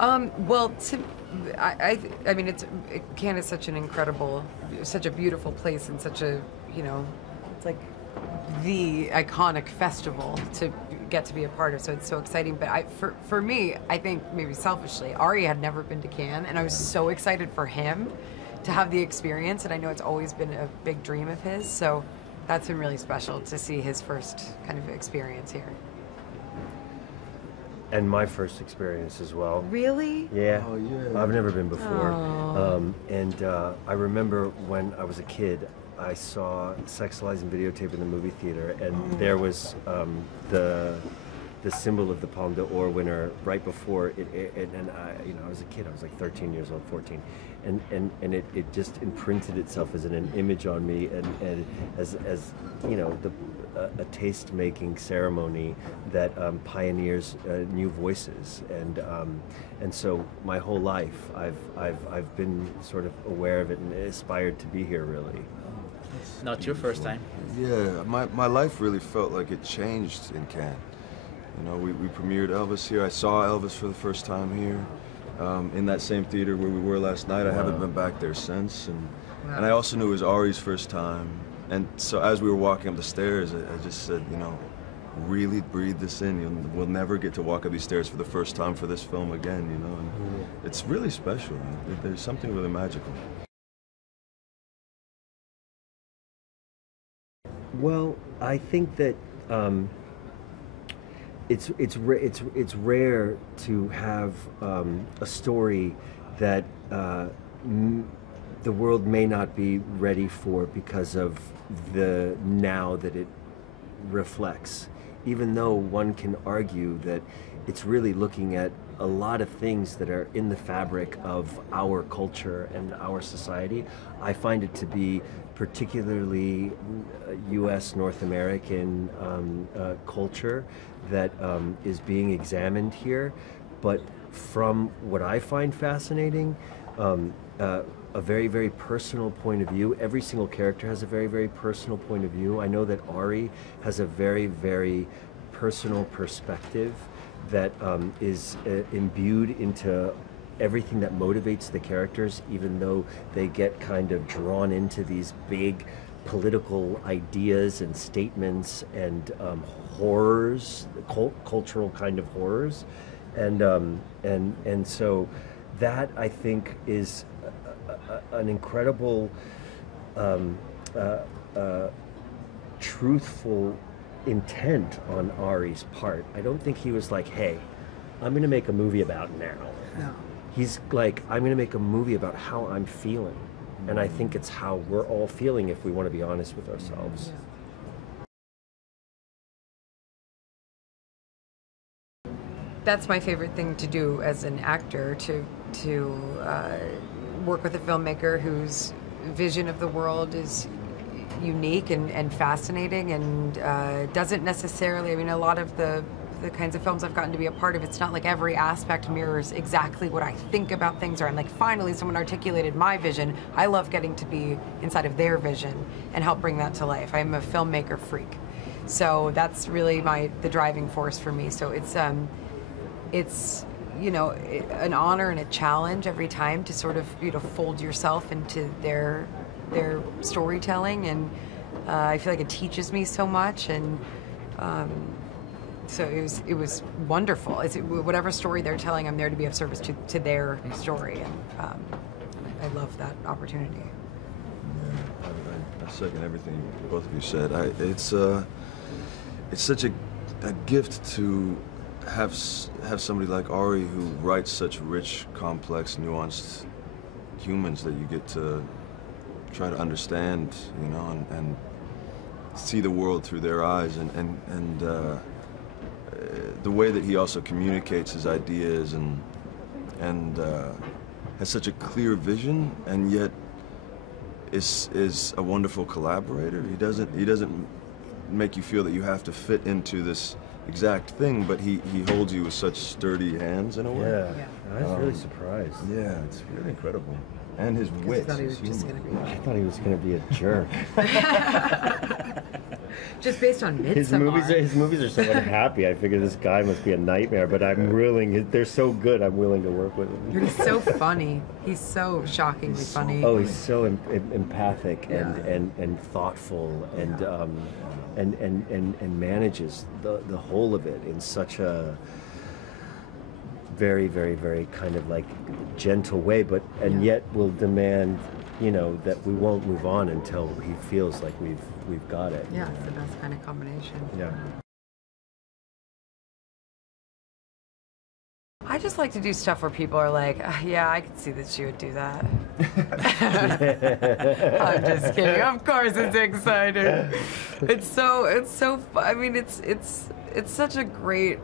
Well, I mean, Cannes is such an incredible, such a beautiful place, and such a, you know, it's like the iconic festival to get to be a part of. So it's so exciting. But for me, I think maybe selfishly, Ari had never been to Cannes, and I was so excited for him to have the experience. And I know it's always been a big dream of his. So that's been really special to see his first kind of experience here. And my first experience as well. Really? Yeah. Oh, yeah. I've never been before. I remember when I was a kid, I saw Sex, Lies, and Videotape in the movie theater, and there was the symbol of the Palme d'Or winner right before it, and I was a kid. I was like 13 years old, 14, and it just imprinted itself as an image on me, and as you know, a taste-making ceremony that pioneers new voices, and so my whole life I've been sort of aware of it and aspired to be here, really. Not your first time. Yeah, my life really felt like it changed in Cannes. You know, we premiered Elvis here. I saw Elvis for the first time here, in that same theater where we were last night. I haven't been back there since, and I also knew it was Ari's first time. And so as we were walking up the stairs, I just said, you know, really breathe this in. We'll never get to walk up these stairs for the first time for this film again, you know. And it's really special. There's something really magical. Well, I think that it's rare to have a story that the world may not be ready for because of the now that it reflects. Even though one can argue that it's really looking at a lot of things that are in the fabric of our culture and our society, I find it to be particularly U.S. North American culture that is being examined here. But from what I find fascinating, a very, very personal point of view. Every single character has a very, very personal point of view. I know that Ari has a very, very personal perspective that is imbued into everything that motivates the characters, even though they get kind of drawn into these big political ideas and statements and horrors, cultural kind of horrors, and so that, I think, is an incredible truthful intent on Ari's part. I don't think he was like, hey, I'm gonna make a movie about now. No. He's like, I'm gonna make a movie about how I'm feeling. And I think it's how we're all feeling if we want to be honest with ourselves. That's my favorite thing to do as an actor, to work with a filmmaker whose vision of the world is unique and fascinating, and doesn't necessarily, I mean, a lot of the kinds of films I've gotten to be a part of, it's not like every aspect mirrors exactly what I think about things, or I'm like, finally someone articulated my vision. I love getting to be inside of their vision and help bring that to life. I'm a filmmaker freak. So that's really the driving force for me. So it's you know, an honor and a challenge every time to sort of, you know, fold yourself into their storytelling, and I feel like it teaches me so much, and so it was wonderful. Whatever story they're telling, I'm there to be of service to their story, and I love that opportunity. Yeah, I second everything both of you said. It's such a gift to have somebody like Ari who writes such rich, complex, nuanced humans that you get to try to understand, you know, and see the world through their eyes, and the way that he also communicates his ideas and has such a clear vision, and yet is a wonderful collaborator. He doesn't make you feel that you have to fit into this exact thing, but he holds you with such sturdy hands in a way. Yeah. I was really surprised. Yeah, it's really incredible. And his wit. I thought he was just gonna be. I thought he was going to be a jerk. Just based on Midsommar. His movies are so unhappy. I figure this guy must be a nightmare, but I'm willing. They're so good. I'm willing to work with him. He's so funny. He's so shockingly funny. Oh, he's so empathic and thoughtful and manages the whole of it in such a very, very, very kind of like gentle way, but yet will demand, you know, that we won't move on until he feels like we've got it. Yeah, it's the best kind of combination. Yeah. I just like to do stuff where people are like, yeah, I could see that she would do that. I'm just kidding. Of course it's exciting. It's so I mean, it's such a great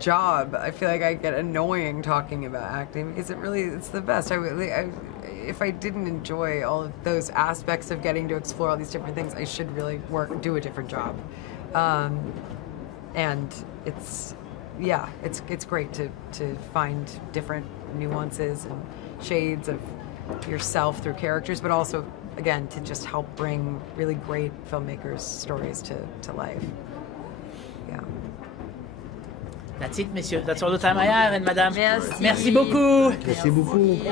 job. I feel like I get annoying talking about acting because it's the best. If I didn't enjoy all of those aspects of getting to explore all these different things, I should really do a different job. And it's great to find different nuances and shades of yourself through characters, but also, again, to just help bring really great filmmakers' stories to life. Yeah. That's it, messieurs. That's all the time I have, and madame. Merci. Merci beaucoup. Merci beaucoup.